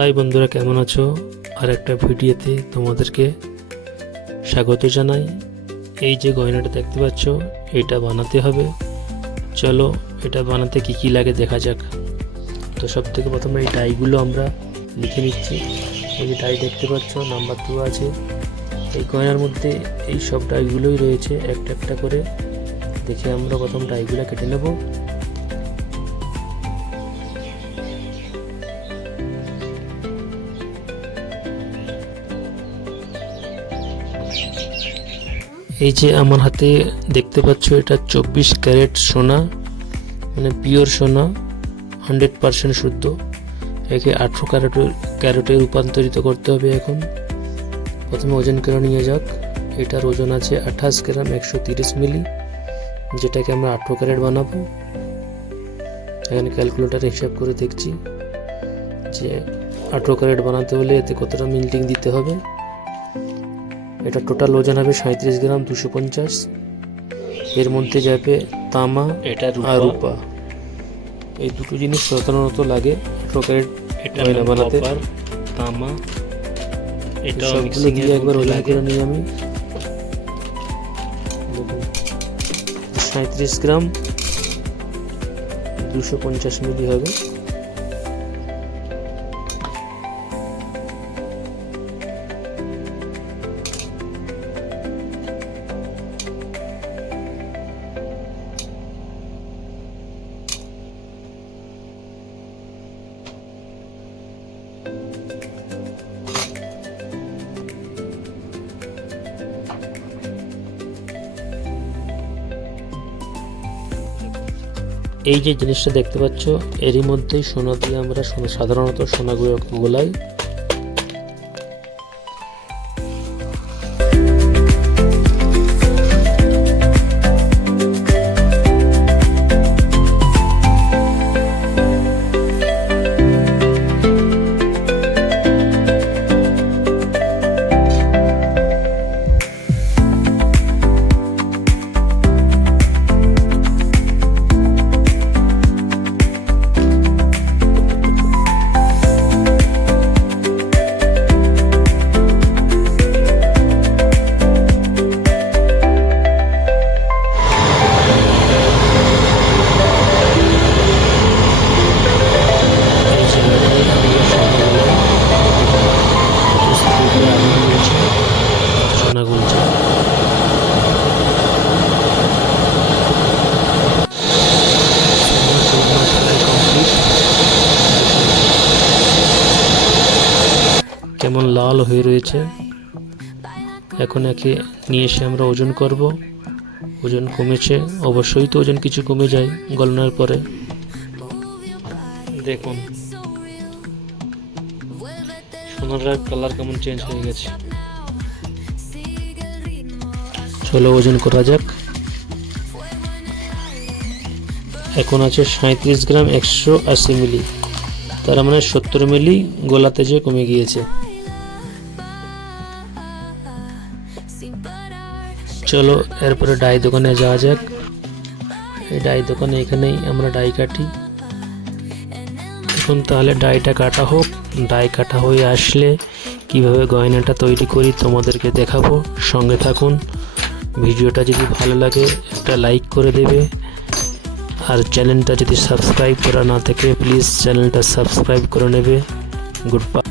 High বন্ধুরা, কেমন আছো? আর একটা ভিডিওতে তোমাদেরকে স্বাগত জানাই। এই যে গয়নাটা দেখতে পাচ্ছ, এটা বানাতে হবে। চলো এটা বানাতে কি কি লাগে দেখা যাক। তো সব থেকে প্রথমে এই ডাইগুলো আমরা লিখে নিচ্ছি। এই যে ডাই দেখতে পাচ্ছ, নাম্বার 2 আছে। এই গয়নার মধ্যে এই সব ডাইগুলোই রয়েছে একটা একটা করে। দেখে আমরা প্রথম ডাইগুলো কেটে নেব। এই যে আমার হাতে দেখতে পাচ্ছ, এটা 24 ক্যারেট সোনা, মানে পিওর সোনা, 100% শুদ্ধ। একে 18 ক্যারেটে রূপান্তরিত করতে হবে। এখন প্রথমে ওজন করে নিয়ে যাক। এটার ওজন আছে 28 গ্রাম 130 মিলি, যেটাকে আমরা 18 ক্যারেট বানাবো। এখানে ক্যালকুলেটার হিসাব করে দেখছি যে 18 ক্যারেট বানাতে হলে এতে কতটা মিল্টিং দিতে হবে। এটা টোটাল ওজন হবে 37 গ্রাম 250। এর মধ্যে যাবে তামা আর রূপা। এই দুটো জিনিস সাধারণত লাগে 18 ক্যারেট গয়না বানাতে। তামা এটা সবগুলো দিয়ে একবার ওজন করে নিই আমি। 37 গ্রাম 250 মিলি হবে। এই যে জিনিসটা দেখতে পাচ্ছ, এরই মধ্যেই সোনা দিয়ে আমরা সাধারণত সোনাগুলো গোলাই। কেমন লাল হয়ে রয়েছে। এখন একে নিয়ে এসে আমরা ওজন করব। ওজন কমেছে, অবশ্যই তো ওজন কিছু কমে যায় গলনার পরে। দেখুন সোনার কালার কেমন চেঞ্জ হয়ে গেছে। চলো ওজন করা যাক। এখন আছে 37 গ্রাম 180 মিলি, তার মানে 70 মিলি গোলাতে যে কমে গিয়েছে। চলো এরপরে ডাই দোকানে যাওয়া যাক। এই ডাই দোকানে এখানেই আমরা ডাই কাটি। এখন তাহলে ডাইটা কাটা হোক। ডাই কাটা হয়ে আসলে কিভাবে গয়নাটা তৈরি করি তোমাদেরকে দেখাবো। সঙ্গে থাকুন। ভিডিওটা যদি ভালো লাগে একটা লাইক করে দেবে। আর চ্যানেলটা যদি সাবস্ক্রাইব করা না থাকে প্লিজ চ্যানেলটা সাবস্ক্রাইব করে নেবে। Good bye.